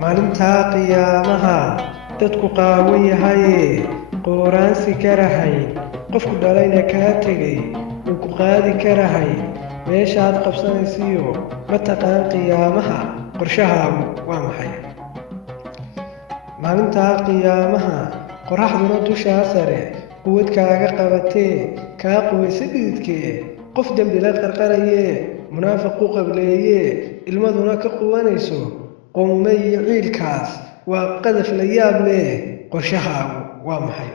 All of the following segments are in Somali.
maalintaa qiyaamaha dadku qaawan yahaye qooraansi karahay qofku dhalayna kaa tegay uu ku qaadi karahay meeshaad qabsanaysiyo mataqaan qiyaamaha qorshahaagu waa maxay maalintaa qiyaamaha qoraxduna dushaa sare quwad kaaga qabatee kaa quwaysa dhididkee qof dembi la qarqarayee munaafiq u qableeyee ilmaduna ka quwanayso qowme iyo ciilkaas waa qadaf la yaab leh qorshahaagu waa maxay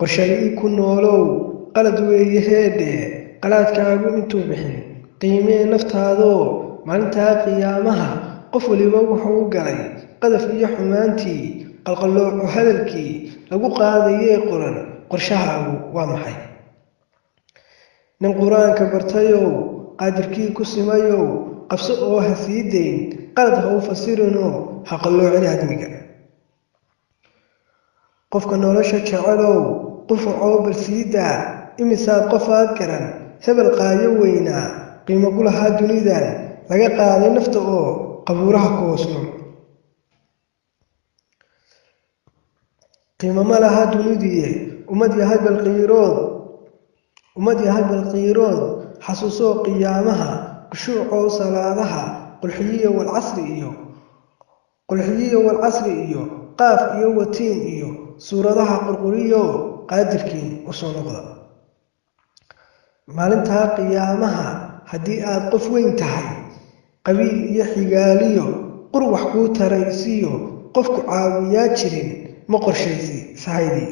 qorshaii ku noolow qalad weeye heedhe qalaadkaagu intuu bixin qiimee naftaadoo maalintaa qiyaamaha qof waliba wuxuu u galay qadaf iyo xumaantii qalqalloocu hadalkii lagu qaadayee qoran qorshahaagu waa maxay nin qur-aanka bartayow qaadirkii ku simayow qabso oo ha sii dayn qalad ha u fasirinoo ha qalloocin admiga qofka nolosha jecelow qufacoo balsiidaa imisaad qofaad garan hebel qaayo weynaa qiimo ku lahaa dunidan laga qaaday nafta oo qabuuraha ku hoosno qiimo ma laha dunidiye ummad yahay balqiirood xasuusoo qiyaamaha khushuucow salaadaha qulxiyiyo walcasri iyo qaaf iyo watiin iyo suuradaha qurquriyo qaadirkiin u soo noqda maalintaa qiyaamaha haddii aad qof weyn tahay qabiil iyo xigaaliyo qur wax kuu taraysiyo qofku caawiyaa jirin ma qorshaysi sahaydii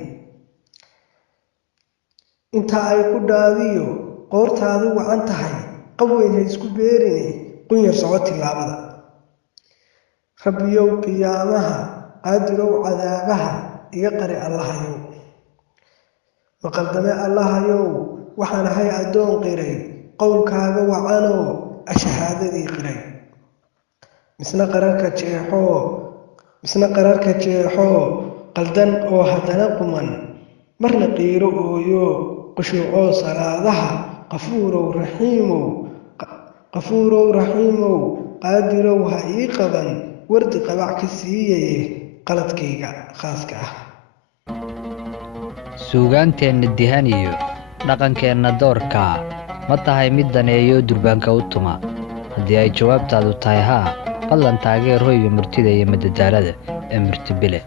inta ay ku dhaadiyo qoortaadu wacan tahay qab weyn ha isku beerine qunyar soco tillaabada rabbiyow qiyaamaha qaadirow cadaabaha iga qari allahayow maqaldame allahayow waxaan ahay addoon qiray qowlkaaga wacanoo ashahaadadii qiray misna qararka jeexoo qaldan oo haddana quman marna qiiro ooyo khushuucoo salaadaha qafuurow raxiimow qaadirow ha ii qaban wardi qabac ka siiyaye qaladkayga khaaska ah suugaanteenna dihan iyo dhaqankeenna doorka ma tahay mid daneeyo durbaanka u tuma haddii ay jawaabtaadu tahay haa fadlan taageer hoyga murtida iyo madadaalada ee murti bile